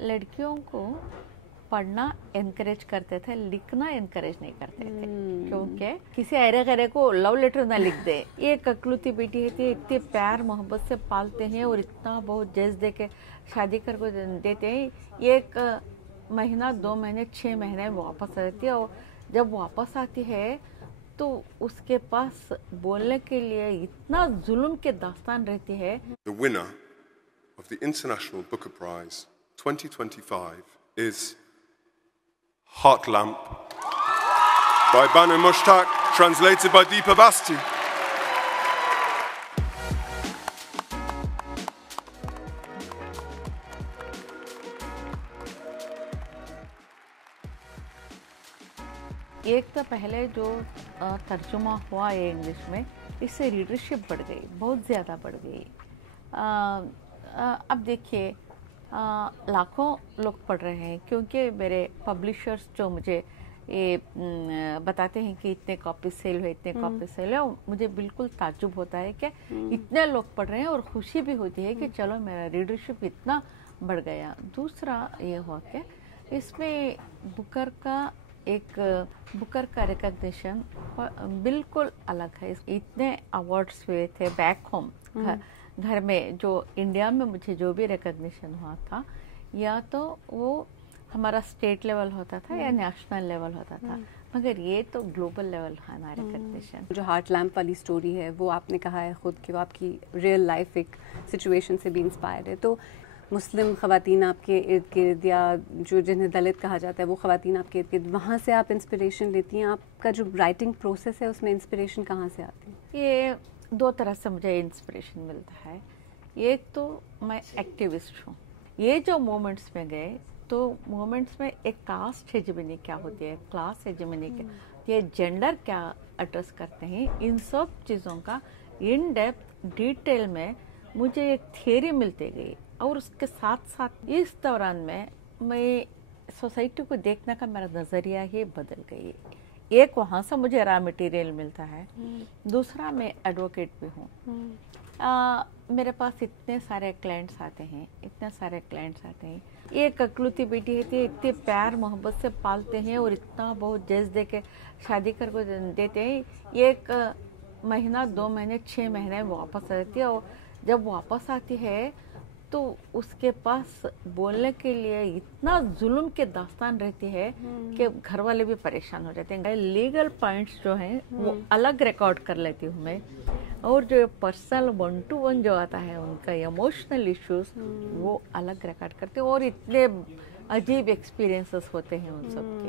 लड़कियों को पढ़ना एनकरेज करते थे, लिखना एनकरेज नहीं करते थे, क्योंकि किसी अरे गरे को लव लेटर ना लिख दे। ये ककलूती बेटी है, इतने प्यार मोहब्बत से पालते हैं और इतना बहुत जज दे के शादी कर को देते हैं। एक महीना 2 महीने 6 महीने वापस आती है, और जब वापस आती है तो उसके पास बोलने के लिए इतना जुल्म के दास्तान रहती है। The winner of the International Booker Prize 2025 is Heart Lamp by Banu Mushtaq, translated by Deepa Basti. एक तो पहले जो तर्जुमा हुआ है इंग्लिश में, इससे रीडरशिप बढ़ गई, बहुत ज़्यादा बढ़ गई। अब देखिए लाखों लोग पढ़ रहे हैं, क्योंकि मेरे पब्लिशर्स जो मुझे ये बताते हैं कि इतने कॉपी सेल है, इतने कॉपी सेल है, मुझे बिल्कुल ताज्जुब होता है कि इतने लोग पढ़ रहे हैं, और खुशी भी होती है कि चलो मेरा रीडरशिप इतना बढ़ गया। दूसरा ये हुआ कि इसमें बुकर का रिकग्निशन बिल्कुल अलग है। इतने अवार्ड्स हुए थे बैक होम, घर में, जो इंडिया में मुझे जो भी रिकग्निशन हुआ था, या तो वो हमारा स्टेट लेवल होता था या नेशनल लेवल होता था, मगर ये तो ग्लोबल लेवल है ना रिकग्निशन। जो हार्ट लैम्प वाली स्टोरी है, वो आपने कहा है खुद कि वो आपकी रियल लाइफ एक सिचुएशन से भी इंस्पायर्ड है। तो मुस्लिम ख़वातीन आपके इर्द गिर्द, या जो जिन्हें दलित कहा जाता है वो ख़वातीन आपके इर्द गिर्द, वहाँ से आप इंस्पिरेशन लेती हैं? आपका जो राइटिंग प्रोसेस है उसमें इंस्पिरेशन कहाँ से आती है? ये 2 तरह से मुझे इंस्पिरेशन मिलता है। एक तो मैं एक्टिविस्ट हूँ, ये जो मोमेंट्स में गए, तो मोमेंट्स में एक कास्ट हेजेमनी क्या होती है, क्लास हेजेमनी क्या, ये जेंडर क्या एड्रेस करते हैं, इन सब चीज़ों का इन डेप्थ डिटेल में मुझे एक थियरी मिलती गई। और उसके साथ साथ इस दौरान में मैं सोसाइटी को देखने का मेरा नज़रिया ही बदल गई। एक वहाँ से मुझे रॉ मटेरियल मिलता है, दूसरा मैं एडवोकेट भी हूँ। मेरे पास इतने सारे क्लाइंट्स आते हैं, ये ककलूती बेटी है, इतने प्यार मोहब्बत से पालते हैं और इतना बहुत जज दे के शादी कर को देते हैं। एक महीना 2 महीने 6 महीने वापस आती है, और जब वापस आती है तो उसके पास बोलने के लिए इतना जुल्म के दास्तान रहती है कि घर वाले भी परेशान हो जाते हैं। लीगल पॉइंट्स जो हैं वो अलग रिकॉर्ड कर लेती हूँ मैं, और जो पर्सनल 1 to 1 जो आता है उनका इमोशनल इश्यूज वो अलग रिकॉर्ड करते हैं। और इतने अजीब एक्सपीरियंसेस होते हैं उन सब के,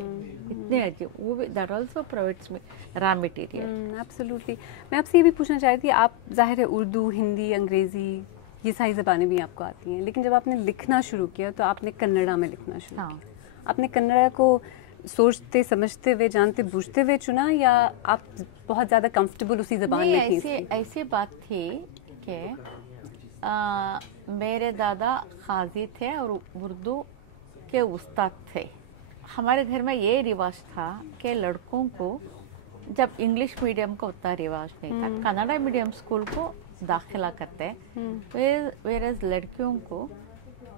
इतने अजीब, वो भी that also provides me raw material. Absolutely. मैं आपसे ये भी पूछना चाहती थी, आप जाहिर है उर्दू, हिंदी, अंग्रेज़ी, ये सारी ज़बानें भी आपको आती हैं, लेकिन जब आपने लिखना शुरू किया तो आपने कन्नड़ा में लिखना शुरू किया। आपने कन्नड़ा को सोचते समझते हुए, जानते बूझते हुए चुना, या आप बहुत ज़्यादा कंफर्टेबल उसी ज़बान में थी? ऐसी बात थी कि मेरे दादा काजी थे और उर्दू के उस्ताद थे। हमारे घर में ये रिवाज था कि लड़कों को, जब इंग्लिश मीडियम का उतना रिवाज नहीं था, कन्नड़ा मीडियम स्कूल को दाखिला करते हैं, वेरस लड़कियों को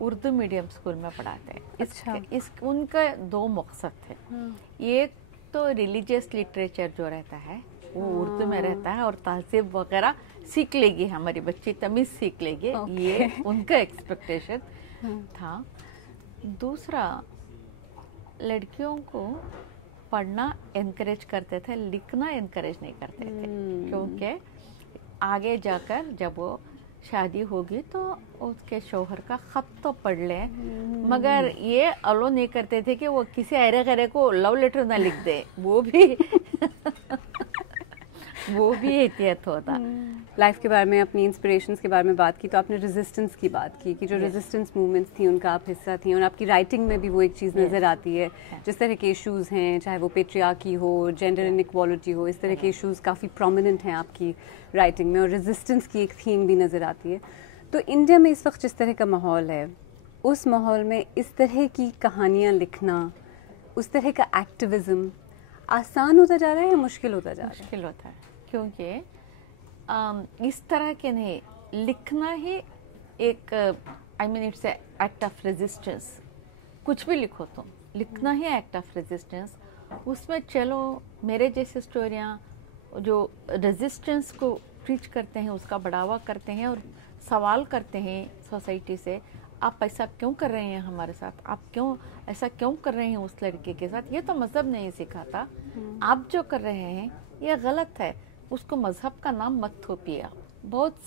उर्दू मीडियम स्कूल में पढ़ाते हैं। अच्छा। उनका 2 मकसद थे। एक तो रिलीजियस लिटरेचर जो रहता है वो उर्दू में रहता है, और तहजीब वगैरह सीख लेगी हमारी बच्ची, तमीज़ सीख लेगी, ये उनका एक्सपेक्टेशन था। दूसरा, लड़कियों को पढ़ना एनकरेज करते थे, लिखना एनकरेज नहीं करते थे, क्योंकि आगे जाकर जब वो शादी होगी तो उसके शौहर का खत तो पढ़ ले, मगर ये अलो नहीं करते थे कि वो किसी अरे गरे को लव लेटर ना लिख दे, वो भी एहतियात होता। लाइफ के बारे में, अपनी इंस्पिरेशंस के बारे में बात की, तो आपने रेजिस्टेंस की बात की कि जो रेजिस्टेंस मूवमेंट्स थी उनका आप हिस्सा थी, और आपकी राइटिंग में भी वो एक चीज़ नज़र आती है। जिस तरह के इश्यूज़ हैं, चाहे वो पेट्रियार्की हो, जेंडर इनइक्वालिटी हो, इस तरह के इश्यूज़ काफ़ी प्रोमिनेंट हैं आपकी राइटिंग में, और रेजिस्टेंस की एक थीम भी नज़र आती है। तो इंडिया में इस वक्त जिस तरह का माहौल है, उस माहौल में इस तरह की कहानियाँ लिखना, उस तरह का एक्टिविज़म आसान होता जा रहा है या मुश्किल होता जा रहा है? मुश्किल होता है, क्योंकि इस तरह के नहीं लिखना ही एक, I mean it's act of resistance. कुछ भी लिखो तुम, लिखना ही एक्ट ऑफ रेजिस्टेंस। उसमें चलो मेरे जैसे स्टोरियाँ जो रेजिस्टेंस को प्रीच करते हैं, उसका बढ़ावा करते हैं और सवाल करते हैं सोसाइटी से, आप ऐसा क्यों कर रहे हैं हमारे साथ, आप क्यों ऐसा क्यों कर रहे हैं उस लड़के के साथ, ये तो मजहब नहीं सिखाता, आप जो कर रहे हैं ये गलत है, उसको मजहब का नाम मत थोपिए। बहुत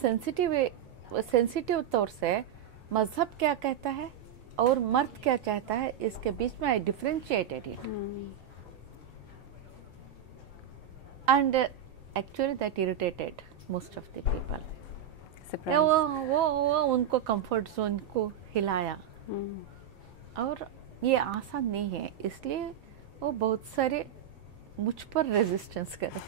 सेंसिटिव तौर से मजहब क्या कहता है और मर्द क्या चाहता है, इसके बीच में I differentiated it and actually that irritated most of the people. वो उनको कंफर्ट जोन को हिलाया और ये आसान नहीं है, इसलिए वो बहुत सारे मुझ पर रेजिस्टेंस करे।